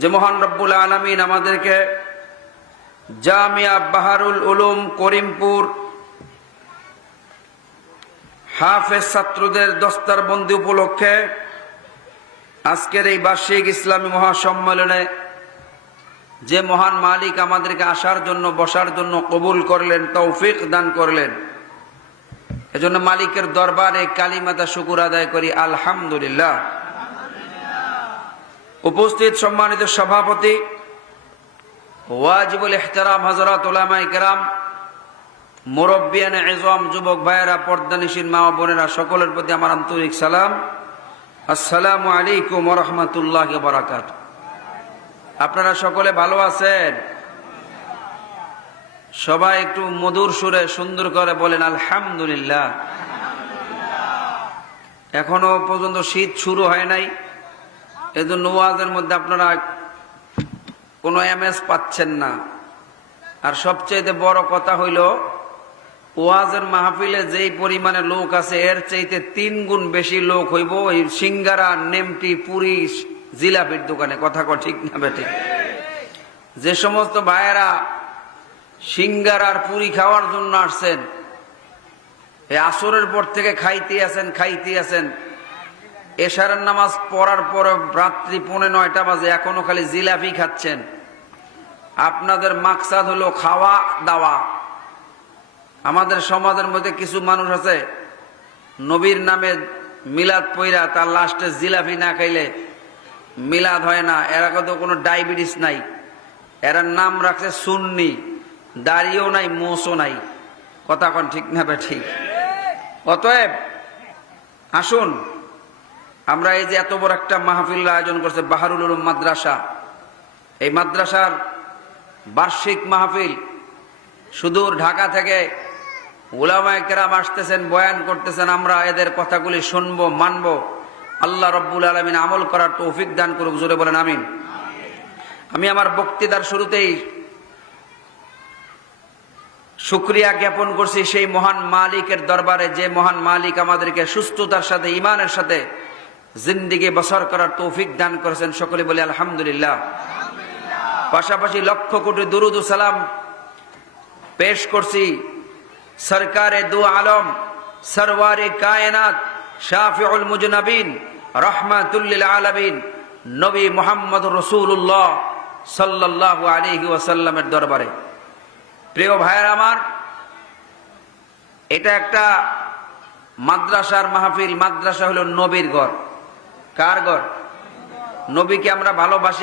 যে মহান রব্বুল আলামিন আমাদেরকে জামিয়া বাহারুল উলুম করিমপুর হাফেজ ছাত্রদের দস্তারবন্দি উপলক্ষে আজকের এই বার্ষিক ইসলামী মহাসম্মেলনে যে মহান মালিক আমাদেরকে আসার জন্য বসার জন্য কবুল করলেন, তৌফিক দান করলেন, এজন্য মালিকের দরবারে কালিমাতা শুকর আদায় করি আলহামদুলিল্লাহ। উপস্থিত সম্মানিত সভাপতি, ওয়াজিবুল ইহতিরাম হযরত উলামায়ে কেরাম, মুরব্বিয়ানে ইজম, যুবক ভাইয়েরা, পর্দানিশীন মা ও বোনেরা, সকলের প্রতি আমার আন্তরিক সালাম। আসসালামু আলাইকুম ওয়া রাহমাতুল্লাহি ওয়া বারাকাতুহু। আপনারা সকলে ভালো আছেন? সবাই একটু মধুর সুরে সুন্দর করে বলেন আলহামদুলিল্লাহ। এখনো পর্যন্ত শীত শুরু হয় নাই, এজন্য ওয়াজের মধ্যে আপনারা কোনো এমএস পাচ্ছেন না। আর সবচেয়ে বড় কথা হইল, ওয়াজের মাহফিলে যেই পরিমাণে লোক আছে এর চাইতে 3 গুণ বেশি লোক হইব ওই সিঙ্গারা, নেমটি, পুরি, জিলাপির দোকানে। কথা ঠিক না বেঠিক? যে সমস্ত ভাইয়েরা সিঙ্গারার পুরি খাওয়ার জন্য আসছেন, এই আসরের পর থেকে খাইতে আছেন, এশারের নামাজ পড়ার পর রাত্রি 9:45 বাজে এখনো খালি জিলাপি খাচ্ছেন। আপনাদের মাকসাদ হলো খাওয়া দাওয়া। আমাদের সমাজের মধ্যে কিছু মানুষ আছে, নবীর নামে মিলাদ পইরা তার লাস্টে জিলাপি না খাইলে মিলাদ হয় না। এরা কত কোনো ডায়াবেটিস নাই, এরা নাম রাখছে সুন্নি, দাড়িও নাই, মোষও নাই। কথা কোন ঠিক না ঠিক? অতএব আসুন, আমরা এই যে এত বড় একটা মাহফিল আয়োজন করছে বাহারুল উলুম মাদ্রাসা, এই মাদ্রাসার বার্ষিক মাহফিল, সুদূর ঢাকা থেকে উলামায়ে কেরাম আসতেছেন, বয়ান করতেছেন। আমরা এদের কথাগুলি শুনবো, মানবো। আল্লাহ রব্বুল আলামিন আমল করার তৌফিক দান করুক। জোরে বলেন আমিন। আমি আমার বক্তৃতার শুরুতেই শুকরিয়া জ্ঞাপন করছি সেই মহান মালিকের দরবারে, যে মহান মালিক আমাদেরকে সুস্থতার সাথে, ইমানের সাথে জিন্দেগি বসর করার তৌফিক দান করেছেন। সকলে বলি আলহামদুলিল্লাহ। পাশাপাশি লক্ষ কোটি দুরুদ ও সালাম পেশ করছি সরকারে দু আলম, সরওয়ারে কায়নাত, শাফিউল মুজনাবিন, রাহমাতুল লিল আলামিন, নবী মুহাম্মদ রাসূলুল্লাহ সাল্লাল্লাহু আলাইহি ওয়াসাল্লামের দরবারে। প্রিয় ভাইয়েরা আমার, এটা একটা মাদ্রাসার মাহফিল। মাদ্রাসা হলো নবীর ঘর। কার ঘর? নবীকে আমরা ভালোবাসি।